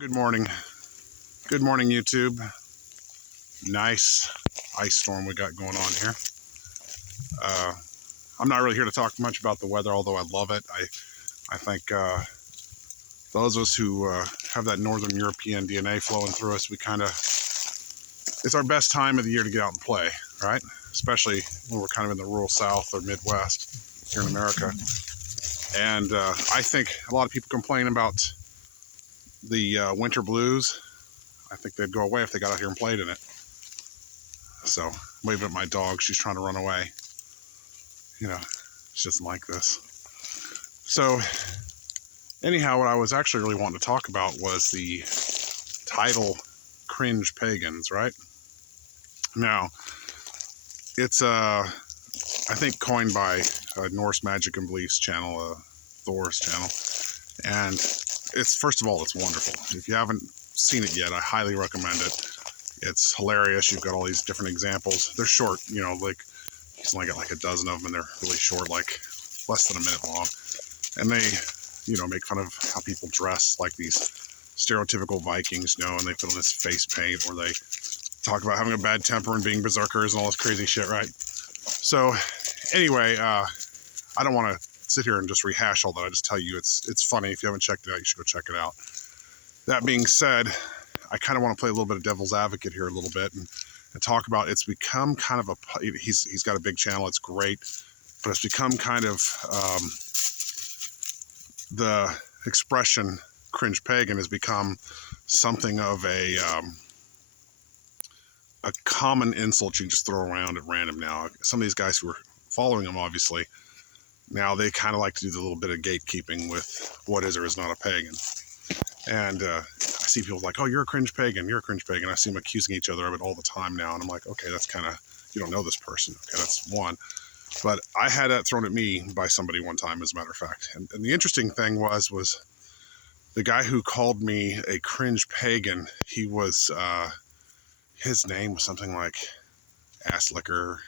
Good morning. Good morning, YouTube. Nice ice storm we got going on here. I'm not really here to talk much about the weather, although I love it. I think those of us who have that Northern European DNA flowing through us, it's our best time of the year to get out and play, right? Especially when we're kind of in the rural South or Midwest here in America. And I think a lot of people complain about the winter blues. I think they'd go away if they got out here and played in it. So, waving at my dog, she's trying to run away. You know, she doesn't like this. So, anyhow, what I was actually really wanting to talk about was the title Cringe Pagans, right? Now, it's, I think, coined by Norse Magic and Beliefs channel, Thor's channel. And it's, first of all, it's wonderful. If you haven't seen it yet, I highly recommend it. It's hilarious. You've got all these different examples. They're short, like he's only got like a dozen of them, and they're really short, like less than a minute long. And they, make fun of how people dress like these stereotypical Vikings, and they put on this face paint, or they talk about having a bad temper and being berserkers and all this crazy shit, right? So anyway, I don't want to sit here and just rehash all that. I just tell you it's funny. If you haven't checked it out, you should go check it out. That being said, I kind of want to play a little bit of devil's advocate here a little bit and talk about it's become kind of he's got a big channel. It's great, but it's become kind of the expression cringe pagan has become something of a common insult you just throw around at random now. Some of these guys who are following him, obviously, now they kind of like to do the little bit of gatekeeping with what is or is not a pagan. And I see people like, oh, you're a cringe pagan, you're a cringe pagan. I see them accusing each other of it all the time now. And I'm like, okay, that's kind of, you don't know this person. Okay, that's one. But I had that thrown at me by somebody one time, as a matter of fact. And the interesting thing was the guy who called me a cringe pagan, he was, his name was something like ass licker,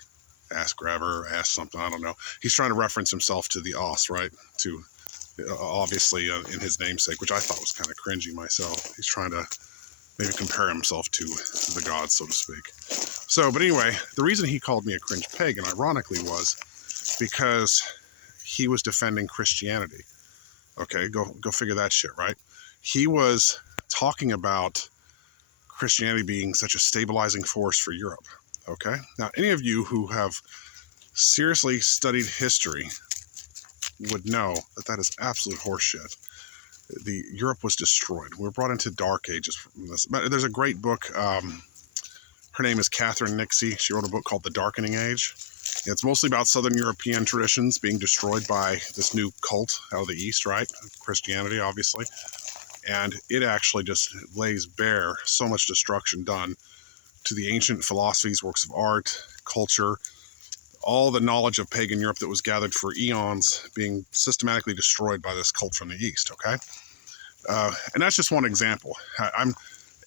ass grabber, ass something, I don't know. He's trying to reference himself to the os, right? To obviously in his namesake, which I thought was kind of cringy myself. He's trying to maybe compare himself to the gods, so to speak. So, but anyway, the reason he called me a cringe pagan, ironically, was because he was defending Christianity. Okay, go figure that shit, right? He was talking about Christianity being such a stabilizing force for Europe. Okay, now any of you who have seriously studied history would know that that is absolute horseshit. Europe was destroyed. We were brought into dark ages from this. But there's a great book. Her name is Catherine Nixie. She wrote a book called The Darkening Age. It's mostly about Southern European traditions being destroyed by this new cult out of the East, right? Christianity, obviously. And it actually just lays bare so much destruction done to the ancient philosophies, works of art, culture, all the knowledge of pagan Europe that was gathered for eons being systematically destroyed by this cult from the East, okay? And that's just one example. I'm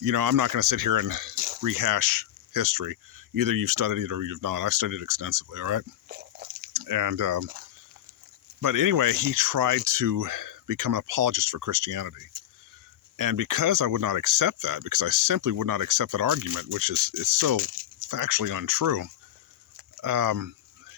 not going to sit here and rehash history. Either you've studied it or you've not. I studied it extensively, all right? And, but anyway, he tried to become an apologist for Christianity. And because I would not accept that, because I simply would not accept that argument, which is so factually untrue,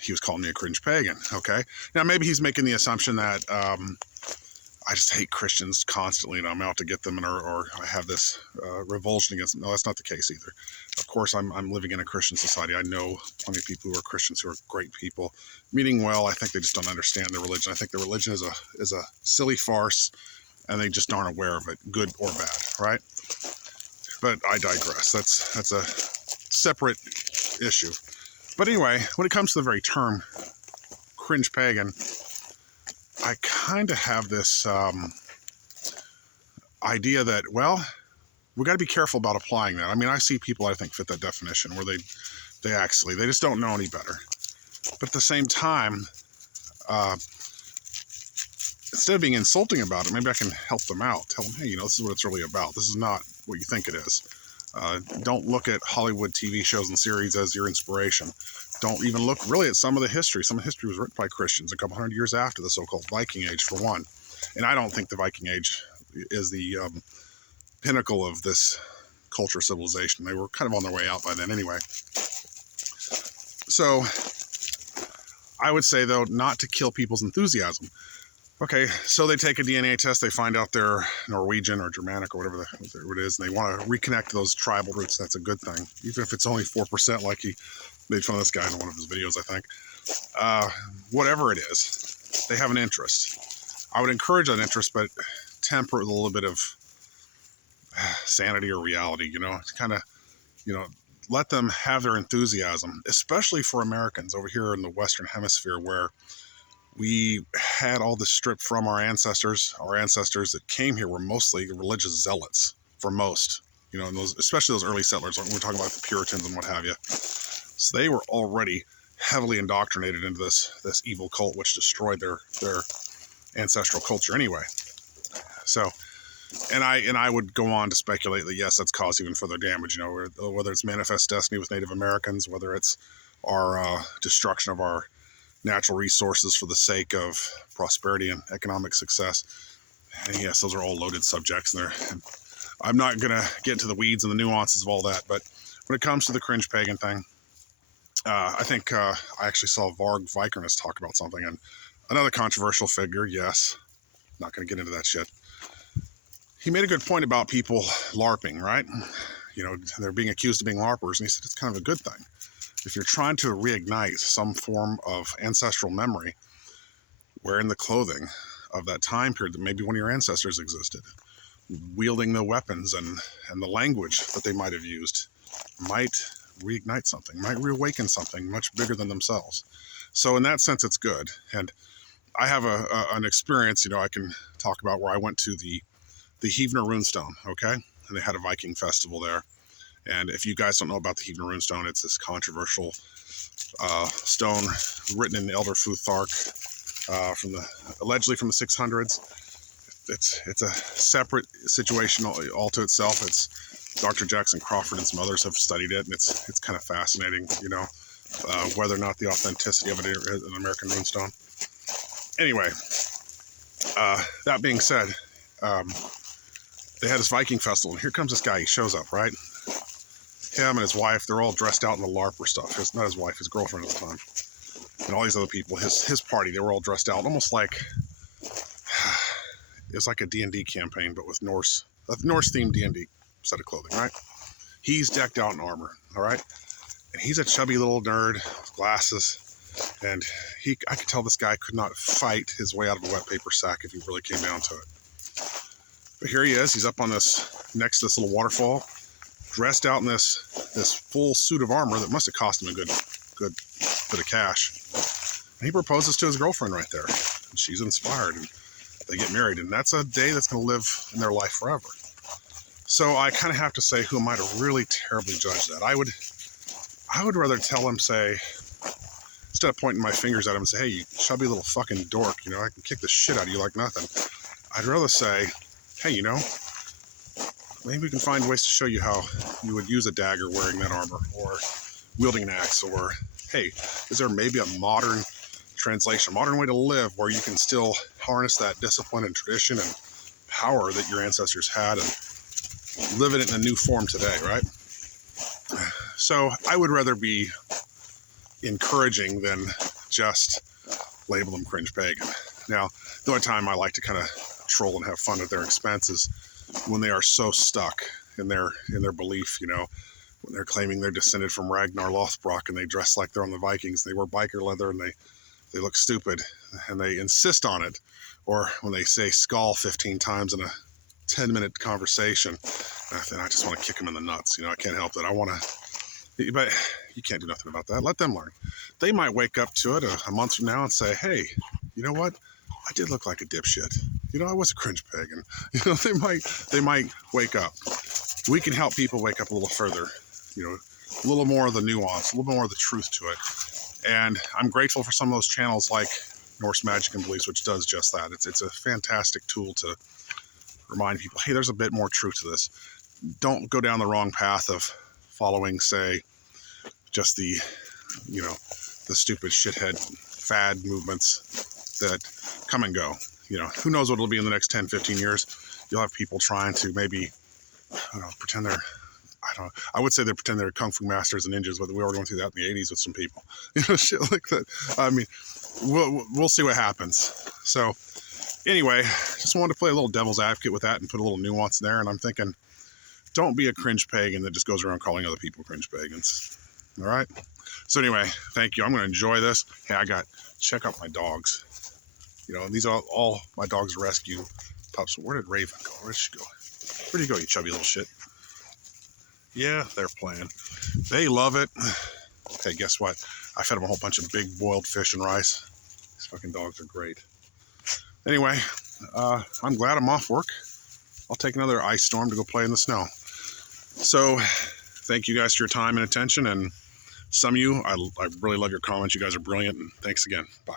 he was calling me a cringe pagan, okay? Now, maybe he's making the assumption that I just hate Christians constantly and I'm out to get them, or I have this revulsion against them. No, that's not the case either. Of course, I'm living in a Christian society. I know plenty of people who are Christians who are great people, meaning well. I think they just don't understand their religion. I think their religion is a silly farce, and they just aren't aware of it, good or bad, right? But I digress. That's a separate issue. But anyway, when it comes to the very term cringe pagan, I kind of have this idea that, well, we got to be careful about applying that. I mean, I see people I think fit that definition where they just don't know any better. But at the same time, instead of being insulting about it, maybe I can help them out. Tell them, hey, this is what it's really about. This is not what you think it is. Don't look at Hollywood TV shows and series as your inspiration. Don't even look really at some of the history. Some of the history was written by Christians a couple hundred years after the so-called Viking Age, for one. And I don't think the Viking Age is the pinnacle of this culture civilization. They were kind of on their way out by then anyway. So I would say, though, not to kill people's enthusiasm. Okay, so they take a DNA test, they find out they're Norwegian or Germanic or whatever it is, and they want to reconnect those tribal roots. That's a good thing, even if it's only 4%, like he made fun of this guy in one of his videos, I think. Whatever it is, they have an interest. I would encourage that interest, but temper it with a little bit of sanity or reality, you know, to kind of, you know, let them have their enthusiasm, especially for Americans over here in the Western Hemisphere, where we had all this stripped from our ancestors. Our ancestors that came here were mostly religious zealots, for most, you know, and those, especially those early settlers. We're talking about the Puritans and what have you. So they were already heavily indoctrinated into this evil cult, which destroyed their ancestral culture anyway. So, and I would go on to speculate that yes, that's caused even further damage. You know, whether it's manifest destiny with Native Americans, whether it's our destruction of our natural resources for the sake of prosperity and economic success. And yes, those are all loaded subjects, and I'm not gonna get into the weeds and the nuances of all that. But when it comes to the cringe pagan thing, I think I actually saw Varg Vikernes talk about something, and another controversial figure. Yes, not gonna get into that shit. He made a good point about people LARPing, right? You know, they're being accused of being LARPers, and he said it's kind of a good thing. If you're trying to reignite some form of ancestral memory, wearing the clothing of that time period that maybe one of your ancestors existed, wielding the weapons and the language that they might have used, might reignite something, might reawaken something much bigger than themselves. So in that sense, it's good. And I have an experience, you know, I can talk about where I went to the Heavener Runestone, okay? And they had a Viking festival there. And if you guys don't know about the Heavener Runestone, it's this controversial stone written in Elder Futhark allegedly from the 600s. It's a separate situation all to itself. It's Dr. Jackson Crawford and some others have studied it, and it's kind of fascinating, you know, whether or not the authenticity of it is an American runestone. Anyway, that being said, they had this Viking festival, and here comes this guy. He shows up, right? Him and his wife, they're all dressed out in the LARPer stuff. Not his wife, his girlfriend at the time. And all these other people, his party, they were all dressed out, almost like, it was like a D&D campaign, but with a Norse-themed D&D set of clothing, right? He's decked out in armor, all right? And he's a chubby little nerd with glasses. And I could tell this guy could not fight his way out of a wet paper sack if he really came down to it. But here he is. He's up on next to this little waterfall, dressed out in this full suit of armor that must have cost him a good bit of cash. And he proposes to his girlfriend right there. And she's inspired, and they get married. And that's a day that's going to live in their life forever. So I kind of have to say, who am I to really terribly judge that? I would rather tell him, say, instead of pointing my fingers at him and say, hey, you chubby little fucking dork, you know, I can kick the shit out of you like nothing. I'd rather say, hey, you know, maybe we can find ways to show you how you would use a dagger wearing that armor, or wielding an axe, or, hey, is there maybe a modern translation, a modern way to live where you can still harness that discipline and tradition and power that your ancestors had and live it in a new form today, right? So I would rather be encouraging than just label them cringe pagan. Now, the only time I like to kind of troll and have fun at their expense is when they are so stuck in their belief, you know, when they're claiming they're descended from Ragnar Lothbrok and they dress like they're on the Vikings, they wear biker leather and they look stupid and they insist on it. Or when they say skull 15 times in a 10-minute conversation, then I just want to kick them in the nuts. You know, I can't help it. But you can't do nothing about that. Let them learn. They might wake up to it a month from now and say, hey, you know what? I did look like a dipshit. You know, I was a cringe pagan. You know, they might wake up. We can help people wake up a little further, you know, a little more of the nuance, a little more of the truth to it. And I'm grateful for some of those channels like Norse Magic and Beliefs, which does just that. It's a fantastic tool to remind people, hey, there's a bit more truth to this. Don't go down the wrong path of following, say, just the stupid shithead fad movements that come and go. You know, who knows what it'll be in the next 10, 15 years. You'll have people trying to maybe I don't know, pretend they're, I don't know, I would say they pretend they're kung fu masters and ninjas, but we were going through that in the 80s with some people, you know, shit like that. I mean, we'll see what happens. So anyway, just wanted to play a little devil's advocate with that and put a little nuance there. And I'm thinking, don't be a cringe pagan that just goes around calling other people cringe pagans. All right. So anyway, thank you. I'm going to enjoy this. Hey, check out my dogs. You know, these are all my dogs rescue pups. Where did Raven go? Where'd she go? Where'd you go, you chubby little shit? Yeah, they're playing. They love it. Hey, guess what? I fed them a whole bunch of big boiled fish and rice. These fucking dogs are great. Anyway, I'm glad I'm off work. I'll take another ice storm to go play in the snow. So, thank you guys for your time and attention. And some of you, I really love your comments. You guys are brilliant. And thanks again. Bye.